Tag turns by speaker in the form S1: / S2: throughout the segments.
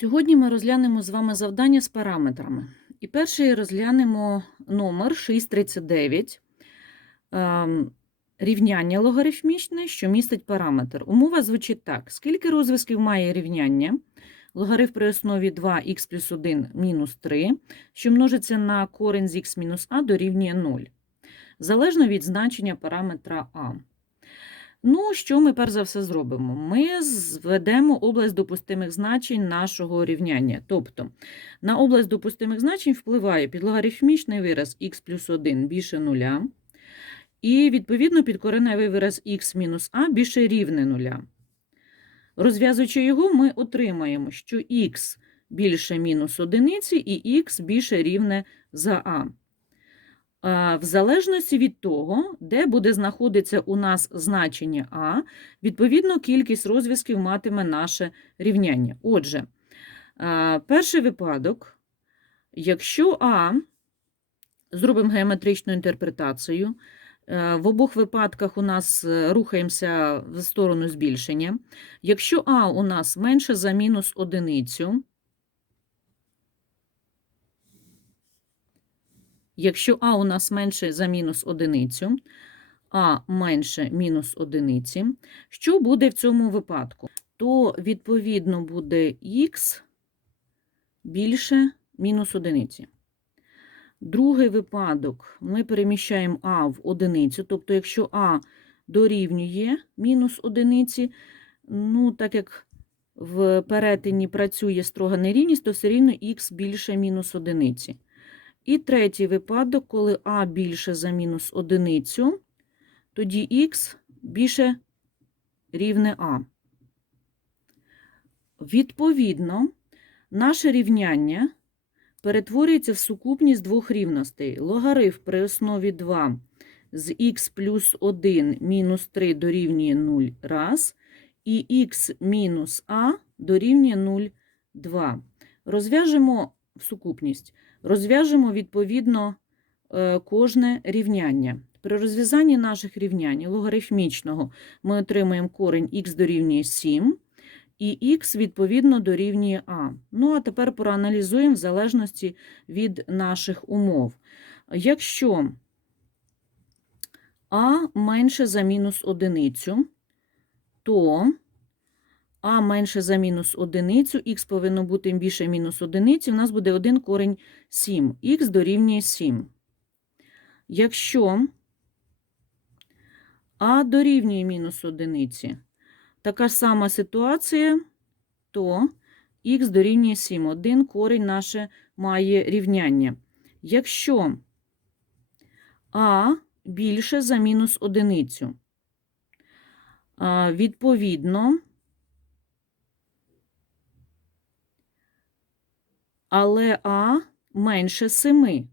S1: Сьогодні ми розглянемо з вами завдання з параметрами. І перший розглянемо номер 639, ем, рівняння логарифмічне, що містить параметр. Умова звучить так: скільки розв'язків має рівняння? Логарифм при основі 2х плюс 1 мінус 3, що множиться на корень з х мінус а дорівнює 0, залежно від значення параметра а. Ну, що ми перш за все зробимо? Ми зведемо область допустимих значень нашого рівняння. Тобто на область допустимих значень впливає підлогарифмічний вираз х плюс 1 більше нуля, і, відповідно, підкореневий вираз х мінус а більше рівне нуля. Розв'язуючи його, ми отримаємо, що х більше мінус одиниці і х більше рівне за а. В залежності від того, де буде знаходитися у нас значення А, відповідно, кількість розв'язків матиме наше рівняння. Отже, перший випадок, якщо А, зробимо геометричну інтерпретацію, е, в обох випадках у нас е, рухаємося в сторону збільшення. Якщо А у нас менше за мінус одиницю, Якщо А у нас менше за мінус одиницю, А менше мінус одиниці, що буде в цьому випадку? То, відповідно, буде х більше мінус одиниці. Другий випадок ми переміщаємо А в одиницю, тобто, якщо А дорівнює мінус одиниці, ну, так як в перетині працює строга нерівність, то все рівно х більше мінус одиниці. І третій випадок, коли А більше за мінус одиницю, тоді х більше рівне А. Відповідно, наше рівняння перетворюється в сукупність двох рівностей. Логарифм при основі 2 з х плюс 1 мінус 3 дорівнює 0 раз, і х мінус а дорівнює 0, 2. Розв'яжемо в сукупність. Розв'яжемо відповідно е, кожне рівняння. При розв'язанні наших рівнянь логарифмічного ми отримаємо корень х дорівнює 7, і х відповідно дорівнює а. Ну, а тепер проаналізуємо в залежності від наших умов. Якщо а менше за мінус одиницю, то а менше за мінус одиницю, х повинно бути більше мінус одиниці, у нас буде один корень 7, х дорівнює 7. Якщо а дорівнює мінус одиниці, така сама ситуація, то х дорівнює 7. Один корень наше має рівняння. Якщо а більше за мінус одиницю, відповідно, але А менше 7.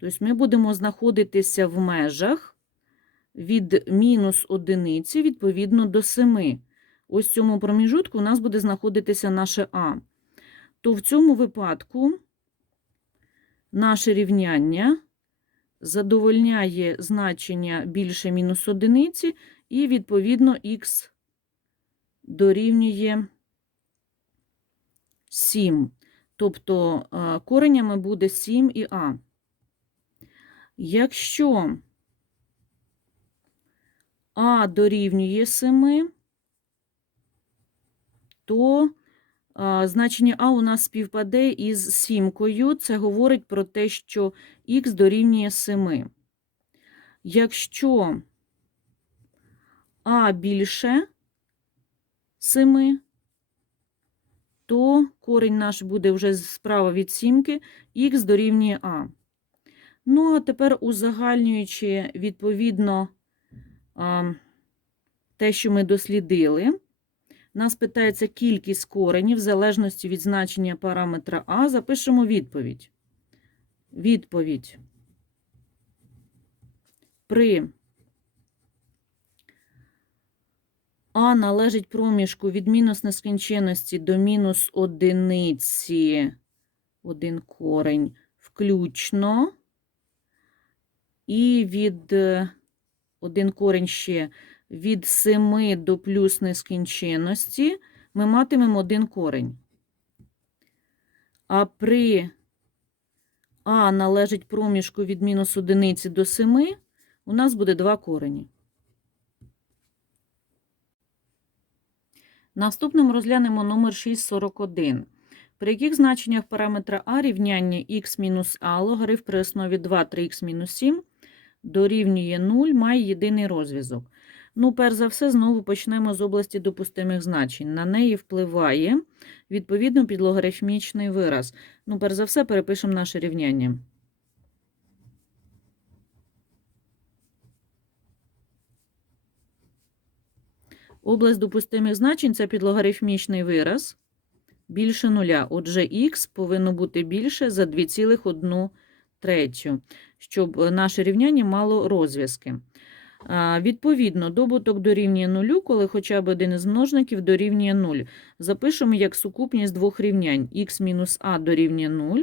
S1: Тобто ми будемо знаходитися в межах від мінус одиниці відповідно до 7. Ось в цьому проміжутку у нас буде знаходитися наше А. То в цьому випадку наше рівняння задовольняє значення більше мінус одиниці, і, відповідно, х дорівнює 7. Тобто е, коренями буде 7 і А. Якщо А дорівнює 7, то значення А у нас співпаде із сімкою. Це говорить про те, що х дорівнює 7. Якщо А більше 7, то корінь наш буде вже справа від сімки, х дорівнює А. Ну, а тепер узагальнюючи, відповідно, те, що ми дослідили, нас питається кількість коренів в залежності від значення параметра А, запишемо відповідь. Відповідь. При А належить проміжку від мінус нескінченності до мінус одиниці, один корень, включно, і від е, один корень ще від 7 до плюс нескінченності ми матимемо один корень. а при а належить проміжку від мінус одиниці до 7, у нас буде два корені. Наступним розглянемо номер 641. При яких значеннях параметра а рівняння х мінус а логарифм при основі 2 3х мінус 7 дорівнює 0 має єдиний розв'язок. Ну, перш за все, знову почнемо з області допустимих значень. На неї впливає, відповідно, підлогарифмічний вираз. Ну, перш за все, перепишемо наше рівняння. Область допустимих значень це підлогарифмічний вираз більше нуля. Отже, х повинно бути більше за 2,1 третю, щоб наше рівняння мало розв'язки. Відповідно, добуток дорівнює нулю, коли хоча б один із множників дорівнює 0. Запишемо як сукупність двох рівнянь х мінус а дорівнює 0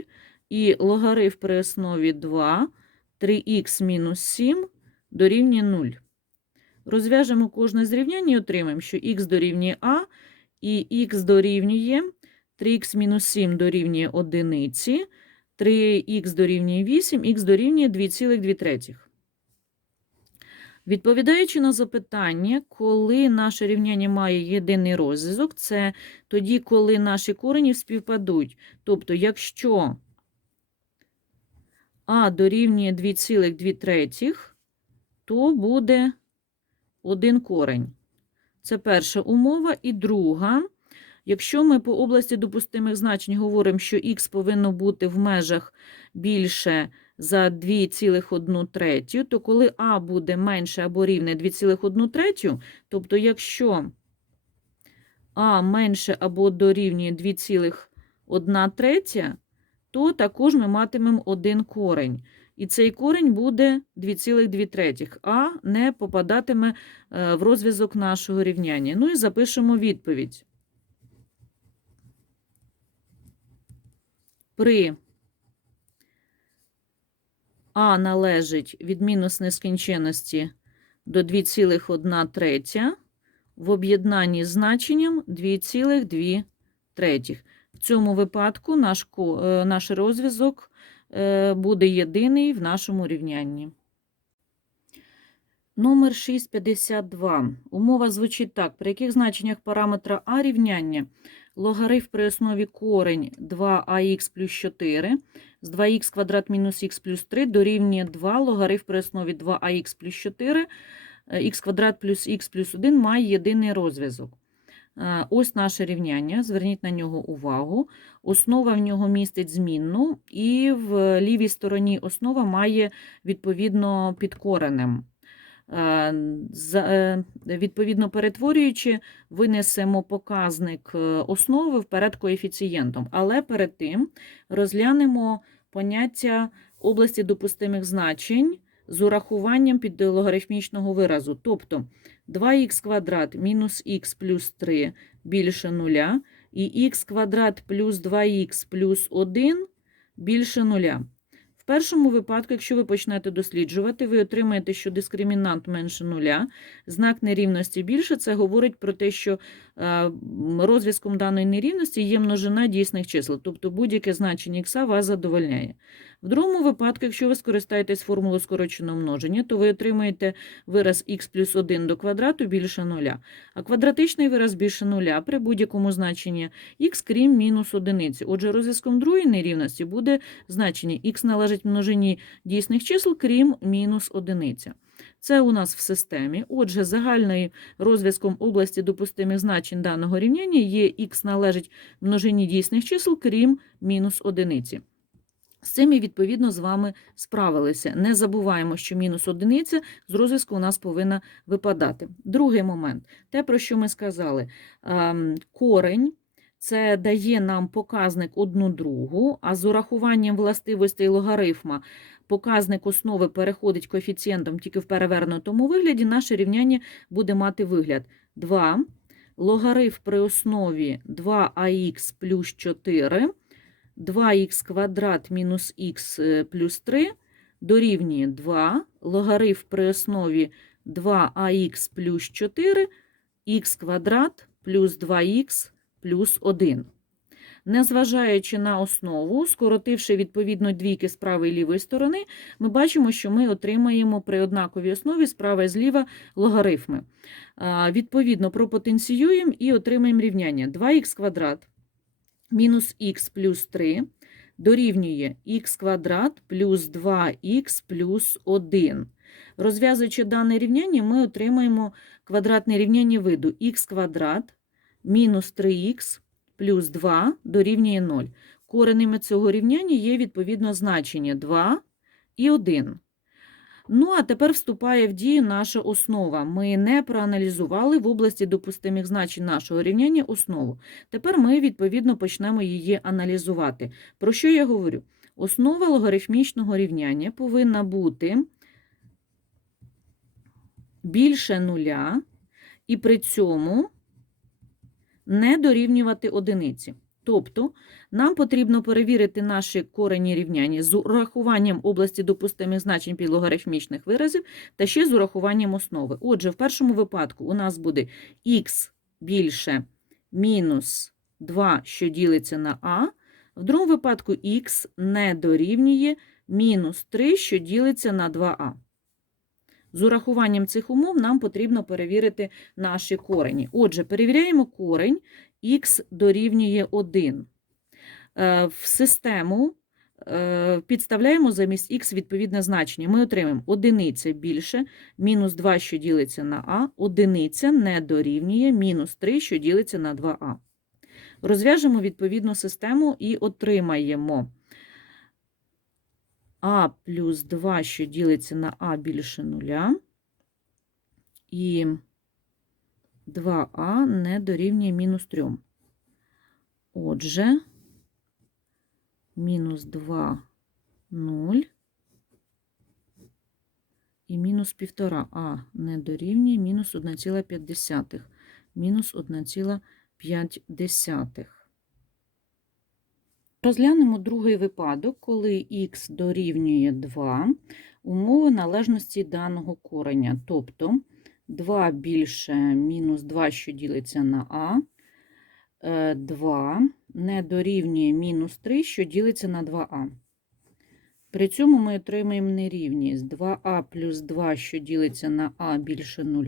S1: і логарифм при основі 2 3х мінус 7 дорівнює 0. Розв'яжемо кожне з рівнянь і отримаємо, що х дорівнює а і х дорівнює 3х мінус 7 дорівнює 1, 3х дорівнює 8, х дорівнює 2,2 третіх. Відповідаючи на запитання, коли наше рівняння має єдиний розв'язок, це тоді, коли наші корені співпадуть. Тобто, якщо а дорівнює 2,2 то буде один корень. Це перша умова. І друга, якщо ми по області допустимих значень говоримо, що х повинно бути в межах більше за 2,1 третю, то коли а буде менше або рівне 2,1 третю, тобто якщо а менше або дорівнює 2,1 третя, то також ми матимемо один корень. І цей корень буде 2,2 а не попадатиме е, в розв'язок нашого рівняння. Ну і запишемо відповідь. При а належить від мінус нескінченності до 2,1 третя, в об'єднанні з значенням 2,2 третіх. В цьому випадку наш, е, наш розв'язок буде єдиний в нашому рівнянні. Номер 652. Умова звучить так. При яких значеннях параметра а рівняння логарифм при основі корень 2ах плюс 4 з 2х квадрат мінус х плюс 3 дорівнює 2 логарифм при основі 2ах плюс 4 х квадрат плюс х плюс 1 має єдиний розв'язок. Е, Ось наше рівняння, зверніть на нього увагу. Основа в нього містить змінну, і в лівій стороні основа має відповідно під коренем. Е, е, Відповідно, перетворюючи, винесемо показник основи вперед коефіцієнтом. Але перед тим розглянемо поняття області допустимих значень з урахуванням підлогарифмічного виразу. Тобто 2х квадрат мінус х плюс 3 більше нуля, і х квадрат плюс 2х плюс 1 більше нуля. В першому випадку, якщо ви почнете досліджувати, ви отримаєте, що дискримінант менше нуля, знак нерівності більше. Це говорить про те, що е, розв'язком даної нерівності є множина дійсних чисел, тобто будь-яке значення х вас задовольняє. В другому випадку, якщо ви скористаєтесь формулою скороченого множення, то ви отримаєте вираз х плюс 1 до квадрату більше нуля, а квадратичний вираз більше нуля при будь-якому значенні х крім мінус одиниці. Отже, розв'язком другої нерівності буде значення х належить множині дійсних чисел, крім мінус одиниця. Це у нас в системі. Отже, загальною розв'язком області допустимих значень даного рівняння є х належить множині дійсних чисел, крім мінус одиниці. З цим ми, відповідно, з вами справилися. Не забуваємо, що мінус одиниця з розв'язку у нас повинна випадати. Другий момент, те, про що ми сказали, ем, корень це дає нам показник одну другу, а з урахуванням властивостей логарифма показник основи переходить коефіцієнтом тільки в перевернутому вигляді, наше рівняння буде мати вигляд 2 логарифм при основі 2ах плюс 4 2х квадрат мінус х е, плюс 3 дорівнює 2 логарифм при основі 2ах плюс 4 х квадрат плюс 2х плюс 1. Незважаючи на основу, скоротивши відповідно двійки з правої і лівої сторони, ми бачимо, що ми отримаємо при однаковій основі справа і зліва логарифми. Відповідно, пропотенціюємо і отримаємо рівняння 2х квадрат мінус х плюс 3 дорівнює х квадрат плюс 2х плюс 1. Розв'язуючи дане рівняння, ми отримаємо квадратне рівняння виду х квадрат мінус 3х плюс 2 дорівнює 0. Коренами цього рівняння є відповідно значення 2 і 1. Ну, а тепер вступає в дію наша основа. Ми не проаналізували в області допустимих значень нашого рівняння основу. Тепер ми, відповідно, почнемо її аналізувати. Про що я говорю? Основа логарифмічного рівняння повинна бути більше нуля, і при цьому не дорівнювати одиниці. Тобто нам потрібно перевірити наші корені рівняння з урахуванням області допустимих значень під логарифмічних виразів та ще з урахуванням основи. Отже, в першому випадку у нас буде х більше мінус 2, що ділиться на а, в другому випадку х не дорівнює мінус 3, що ділиться на 2а. З урахуванням цих умов нам потрібно перевірити наші корені. Отже, перевіряємо корень х дорівнює 1. Е, В систему е, підставляємо замість х відповідне значення. Ми отримаємо одиниця більше, мінус 2, що ділиться на а, одиниця не дорівнює мінус 3, що ділиться на 2а. Розв'яжемо відповідну систему і отримаємо а плюс 2, що ділиться на а більше нуля, і 2а не дорівнює мінус 3. Отже, мінус 2, 0 і мінус 1,5 а не дорівнює мінус 1,5. Мінус 1,5. Розглянемо другий випадок, коли х дорівнює 2, умови належності даного кореня. Тобто 2 більше мінус 2, що ділиться на а, 2 не дорівнює мінус 3, що ділиться на 2а. При цьому ми отримаємо нерівність 2а плюс 2, що ділиться на а більше 0,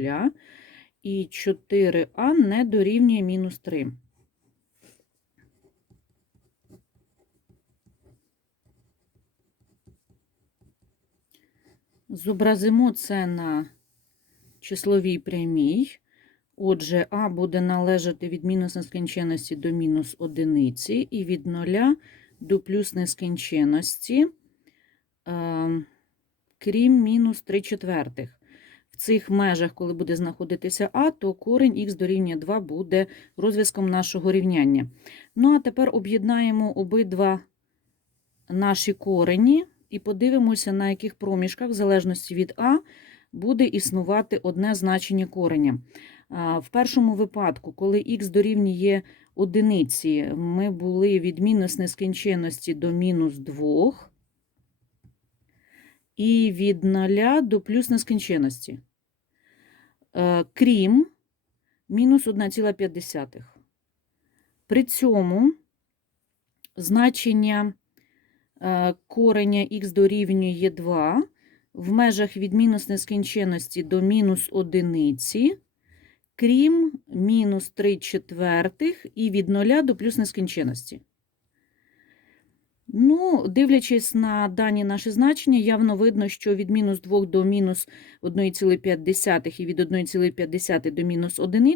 S1: і 4а не дорівнює мінус 3. Зобразимо це на числовій прямій. Отже, А буде належати від мінус нескінченності до мінус одиниці і від нуля до плюс нескінченності, е, крім мінус 3 четвертих. В цих межах, коли буде знаходитися А, то корінь х дорівнює 2 буде розв'язком нашого рівняння. Ну, а тепер об'єднаємо обидва наші корені і подивимося, на яких проміжках, в залежності від А, буде існувати одне значення кореня. В першому випадку, коли х дорівнює одиниці, ми були від мінус нескінченності до мінус 2, і від 0 до плюс нескінченності, Е, крім мінус 1,5. При цьому значення е, кореня х дорівнює 2 в межах від мінус нескінченності до мінус одиниці, крім мінус 3 четвертих і від 0 до плюс нескінченності. Ну, дивлячись на дані наші значення, явно видно, що від мінус 2 до мінус 1,5 і від 1,5 до мінус 1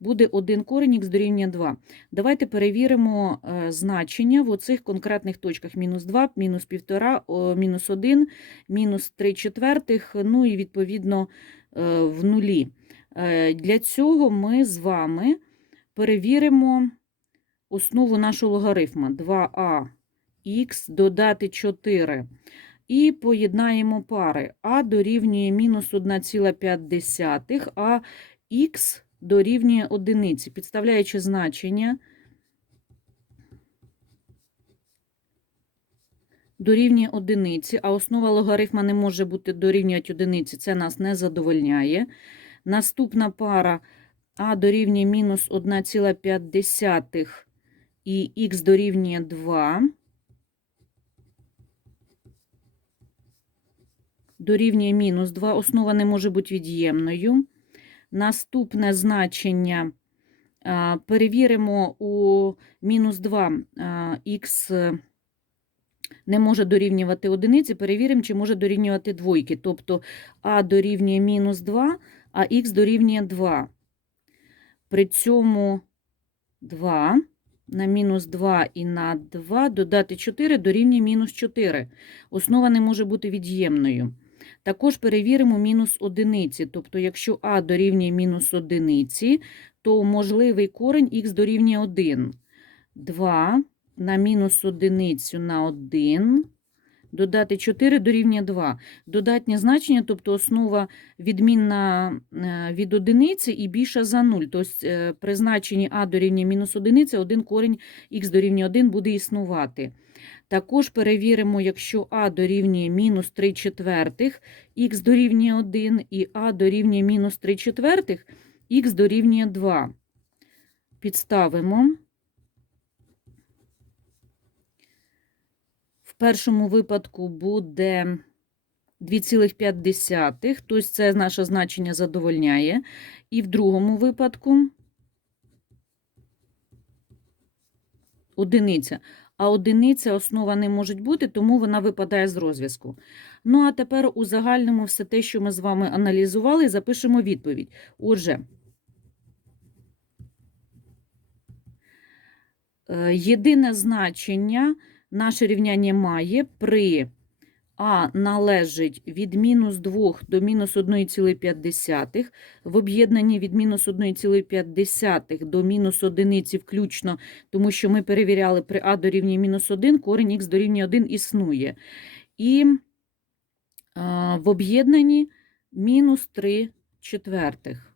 S1: буде один корінь х дорівнює 2. Давайте перевіримо е, значення в оцих конкретних точках: мінус 2, мінус 1,5, мінус 1, мінус 3 четвертих, ну і відповідно е, в нулі. Е, Для цього ми з вами перевіримо основу нашого логарифма 2а х додати 4. І поєднаємо пари. А дорівнює мінус 1,5, а х дорівнює 1. Підставляючи значення, дорівнює 1, а основа логарифма не може бути дорівнювати 1, це нас не задовольняє. Наступна пара а дорівнює мінус 1,5 і х дорівнює 2 дорівнює мінус 2. Основа не може бути від'ємною. Наступне значення перевіримо у мінус 2 х не може дорівнювати одиниці, перевіримо, чи може дорівнювати двойки. Тобто а дорівнює мінус 2, а х дорівнює 2. При цьому 2 на мінус 2 і на 2 додати 4 дорівнює мінус 4. Основа не може бути від'ємною. Також перевіримо мінус одиниці. Тобто, якщо а дорівнює мінус одиниці, то можливий корень х дорівнює 1. 2 на мінус одиницю на 1, додати 4 дорівнює 2. Додатнє значення, тобто основа відмінна е, від одиниці і більша за 0. Тобто е, при значенні а дорівнює мінус одиниця, один корінь х дорівнює 1 буде існувати. Також перевіримо, якщо а дорівнює мінус 3 четвертих, х дорівнює 1 і а дорівнює мінус 3 четвертих, х дорівнює 2. Підставимо. В першому випадку буде 2,5, тобто це наше значення задовольняє. І в другому випадку одиниця. А одиниця основа не може бути, тому вона випадає з розв'язку. Ну, а тепер у загальному все те, що ми з вами аналізували, запишемо відповідь. Отже, е, єдине значення наше рівняння має при а належить від мінус 2 до мінус 1,5, в об'єднанні від мінус 1,5 до мінус 1 включно, тому що ми перевіряли при а дорівнює мінус 1, корінь х дорівнює 1 існує. І в об'єднанні мінус 3 четвертих.